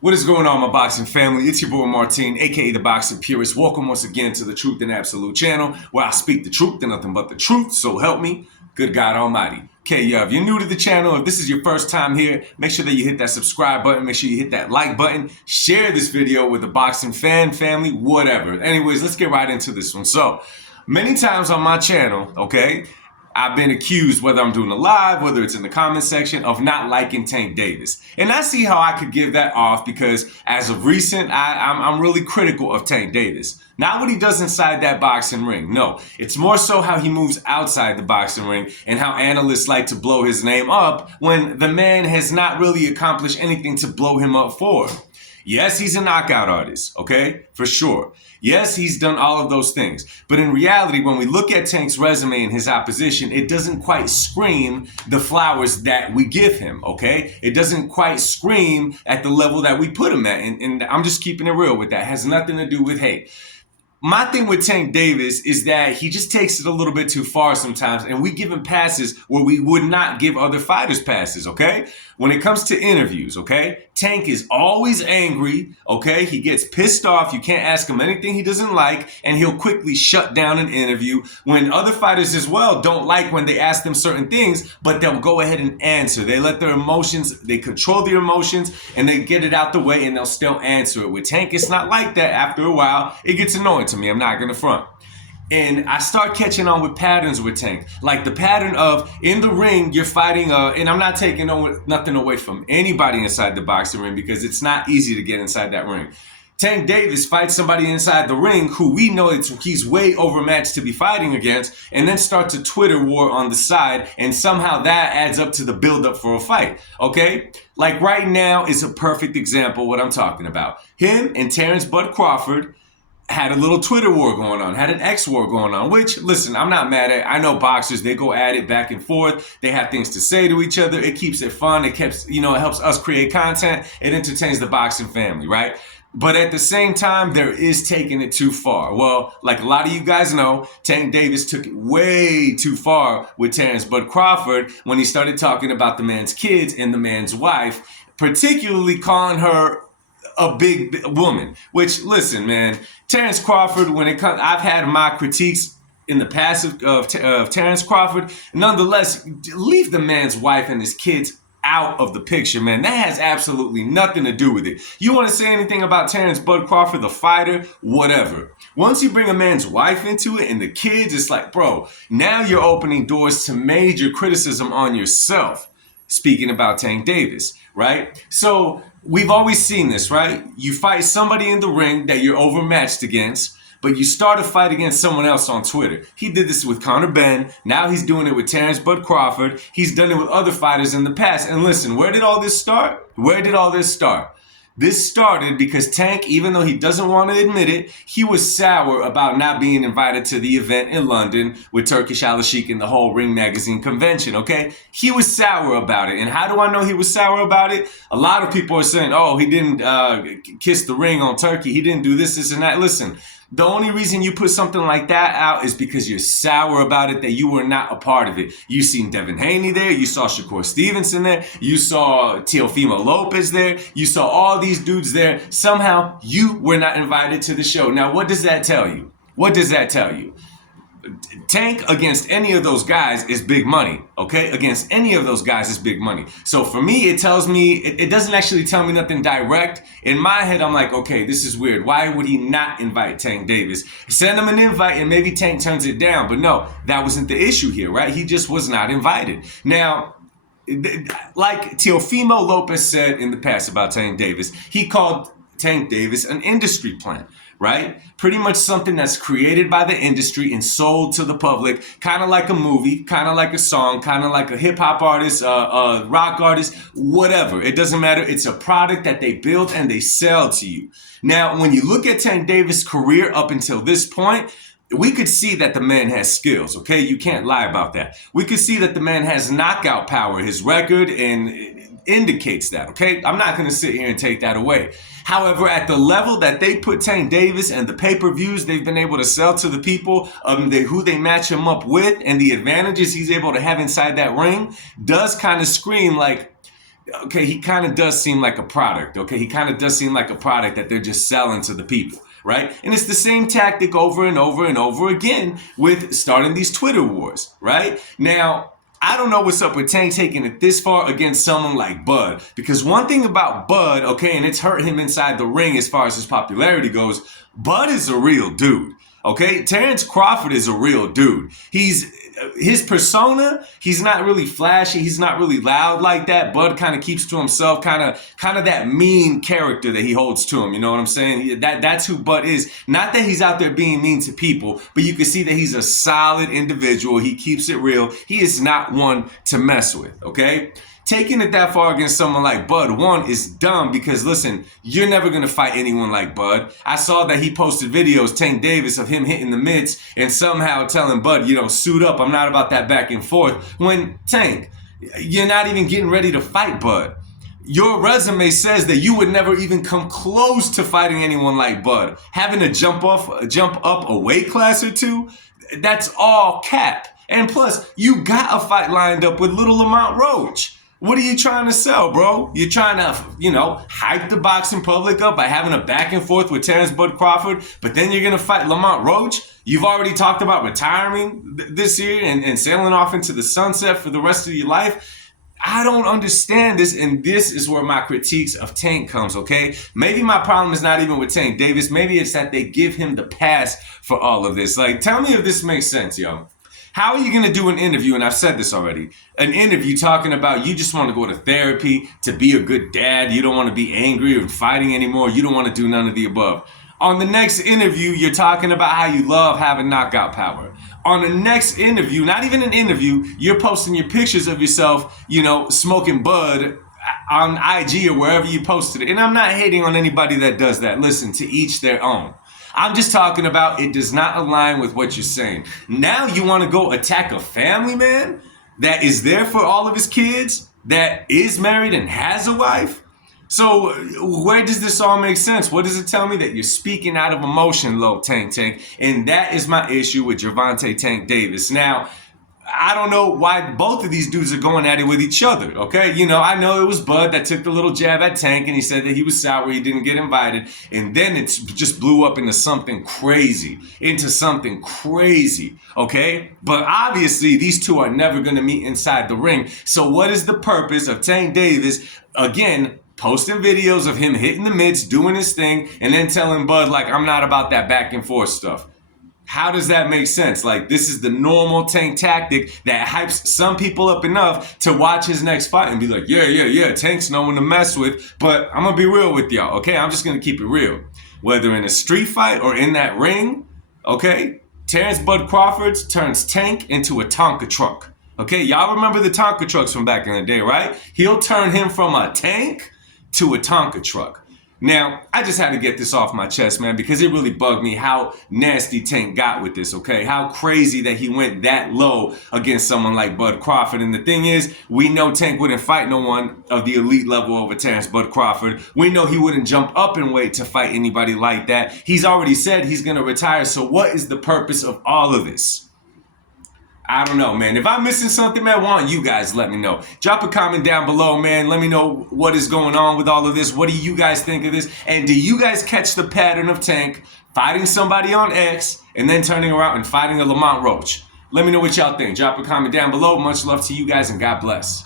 What is going on, my boxing family? It's your boy Martin, aka the Boxing Purist. Welcome once again to the Truth and Absolute channel, where I speak the truth and nothing but the truth. So help me, good God Almighty. Okay, if you're new to the channel, if this is your first time here, make sure that you hit that subscribe button. Make sure you hit that like button. Share this video with the boxing fan, family, whatever. Anyways, let's get right into this one. So, many times on my channel, okay, I've been accused, whether I'm doing a live, whether it's in the comment section, of not liking Tank Davis. And I see how I could give that off because as of recent, I'm really critical of Tank Davis. Not what he does inside that boxing ring. No, it's more so how he moves outside the boxing ring and how analysts like to blow his name up when the man has not really accomplished anything to blow him up for. Yes, he's a knockout artist, okay? For sure. Yes, he's done all of those things. But in reality, when we look at Tank's resume and his opposition, it doesn't quite scream the flowers that we give him, okay? It doesn't quite scream at the level that we put him at. And I'm just keeping it real with that. It has nothing to do with hate. My thing with Tank Davis is that he just takes it a little bit too far sometimes, and we give him passes where we would not give other fighters passes, okay? When it comes to interviews, okay? Tank is always angry, okay? He gets pissed off. You can't ask him anything he doesn't like, and he'll quickly shut down an interview when other fighters as well don't like when they ask them certain things, but they'll go ahead and answer. They let their emotions, they control their emotions, and they get it out the way, and they'll still answer it. With Tank, it's not like that. After a while, it gets annoying to me. I'm not going to front. And I start catching on with patterns with Tank. Like the pattern of in the ring, you're fighting, and I'm not taking nothing away from anybody inside the boxing ring because it's not easy to get inside that ring. Tank Davis fights somebody inside the ring who we know he's way overmatched to be fighting against, and then starts a Twitter war on the side, and somehow that adds up to the build-up for a fight, okay? Like right now is a perfect example of what I'm talking about. Him and Terence Bud Crawford had a little Twitter war going on, had an X war going on, which, listen, I'm not mad at. I know boxers, they go at it back and forth. They have things to say to each other. It keeps it fun. It keeps, it helps us create content. It entertains the boxing family, right? But at the same time, there is taking it too far. Well, like a lot of you guys know, Tank Davis took it way too far with Terence Bud Crawford when he started talking about the man's kids and the man's wife, particularly calling her a big woman, which, listen, man, Terence Crawford, when it comes, I've had my critiques in the past of Terence Crawford. Nonetheless, leave the man's wife and his kids out of the picture, man. That has absolutely nothing to do with it. You want to say anything about Terence Bud Crawford, the fighter, whatever. Once you bring a man's wife into it and the kids, it's like, bro, now you're opening doors to major criticism on yourself. Speaking about Tank Davis, right? So we've always seen this, right? You fight somebody in the ring that you're overmatched against, but you start a fight against someone else on Twitter. He did this with Conor Benn. Now he's doing it with Terence Bud Crawford. He's done it with other fighters in the past. And listen, where did all this start? Where did all this start? This started because Tank, even though he doesn't want to admit it, he was sour about not being invited to the event in London with Turkish Al Sheikh and the whole Ring Magazine convention, okay? He was sour about it. And how do I know he was sour about it? A lot of people are saying, oh, he didn't kiss the ring on Turkey. He didn't do this and that. Listen, the only reason you put something like that out is because you're sour about it, that you were not a part of it. You seen Devin Haney there. You saw Shakur Stevenson there. You saw Teofimo Lopez there. You saw all these dudes there. Somehow you were not invited to the show. Now, what does that tell you? What does that tell you? Tank against any of those guys is big money, okay? Against any of those guys is big money. So for me, it tells me, it doesn't actually tell me nothing direct. In my head, I'm like, okay, this is weird. Why would he not invite Tank Davis? Send him an invite and maybe Tank turns it down. But no, that wasn't the issue here, right? He just was not invited. Now, like Teofimo Lopez said in the past about Tank Davis, he called Tank Davis an industry plant, right? Pretty much something that's created by the industry and sold to the public, kind of like a movie, kind of like a song, kind of like a hip hop artist, a rock artist, whatever. It doesn't matter. It's a product that they build and they sell to you. Now, when you look at Tank Davis' career up until this point, we could see that the man has skills, okay? You can't lie about that. We could see that the man has knockout power. His record indicates that, okay? I'm not going to sit here and take that away. However, at the level that they put Tank Davis and the pay-per-views they've been able to sell to the people, who they match him up with, and the advantages he's able to have inside that ring, does kind of scream like okay, he kind of does seem like a product. Okay, he kind of does seem like a product that they're just selling to the people. Right? And it's the same tactic over and over and over again with starting these Twitter wars, right? Now, I don't know what's up with Tank taking it this far against someone like Bud. Because one thing about Bud, okay, and it's hurt him inside the ring as far as his popularity goes, Bud is a real dude. Okay, Terence Crawford is a real dude. His persona, he's not really flashy, he's not really loud like that. Bud kind of keeps to himself, kind of that mean character that he holds to him. You know what I'm saying? That's who Bud is. Not that he's out there being mean to people, but you can see that he's a solid individual. He keeps it real. He is not one to mess with. Okay. Taking it that far against someone like Bud, one, is dumb because, listen, you're never going to fight anyone like Bud. I saw that he posted videos, Tank Davis, of him hitting the mitts and somehow telling Bud, suit up. I'm not about that back and forth. When, Tank, you're not even getting ready to fight Bud. Your resume says that you would never even come close to fighting anyone like Bud. Having to jump up a weight class or two, that's all cap. And plus, you got a fight lined up with Little Lamont Roach. What are you trying to sell, bro? You're trying to, hype the boxing public up by having a back and forth with Terence Bud Crawford, but then you're going to fight Lamont Roach? You've already talked about retiring this year and sailing off into the sunset for the rest of your life. I don't understand this, and this is where my critiques of Tank comes, okay? Maybe my problem is not even with Tank Davis. Maybe it's that they give him the pass for all of this. Like, tell me if this makes sense, yo. How are you going to do an interview, and I've said this already, an interview talking about you just want to go to therapy to be a good dad, you don't want to be angry or fighting anymore, you don't want to do none of the above. On the next interview, you're talking about how you love having knockout power. On the next interview, not even an interview, you're posting your pictures of yourself, smoking bud on IG or wherever you posted it. And I'm not hating on anybody that does that. Listen, to each their own. I'm just talking about it does not align with what you're saying. Now you want to go attack a family man that is there for all of his kids, that is married and has a wife? So where does this all make sense? What does it tell me? That you're speaking out of emotion, low Tank. And that is my issue with Gervonta Tank Davis. Now, I don't know why both of these dudes are going at it with each other, okay? I know it was Bud that took the little jab at Tank and he said that he was sour, he didn't get invited. And then it just blew up into something crazy, okay? But obviously, these two are never going to meet inside the ring. So what is the purpose of Tank Davis, again, posting videos of him hitting the mitts, doing his thing, and then telling Bud, like, I'm not about that back and forth stuff? How does that make sense? Like, this is the normal Tank tactic that hypes some people up enough to watch his next fight and be like, yeah, Tank's no one to mess with. But I'm going to be real with y'all, okay? I'm just going to keep it real. Whether in a street fight or in that ring, okay? Terence Bud Crawford turns Tank into a Tonka truck, okay? Y'all remember the Tonka trucks from back in the day, right? He'll turn him from a tank to a Tonka truck. Now, I just had to get this off my chest, man, because it really bugged me how nasty Tank got with this, okay? How crazy that he went that low against someone like Bud Crawford. And the thing is, we know Tank wouldn't fight no one of the elite level over Terence Bud Crawford. We know he wouldn't jump up in weight to fight anybody like that. He's already said he's going to retire. So what is the purpose of all of this? I don't know, man. If I'm missing something, man, why don't you guys let me know? Drop a comment down below, man. Let me know what is going on with all of this. What do you guys think of this? And do you guys catch the pattern of Tank fighting somebody on X and then turning around and fighting a Lamont Roach? Let me know what y'all think. Drop a comment down below. Much love to you guys and God bless.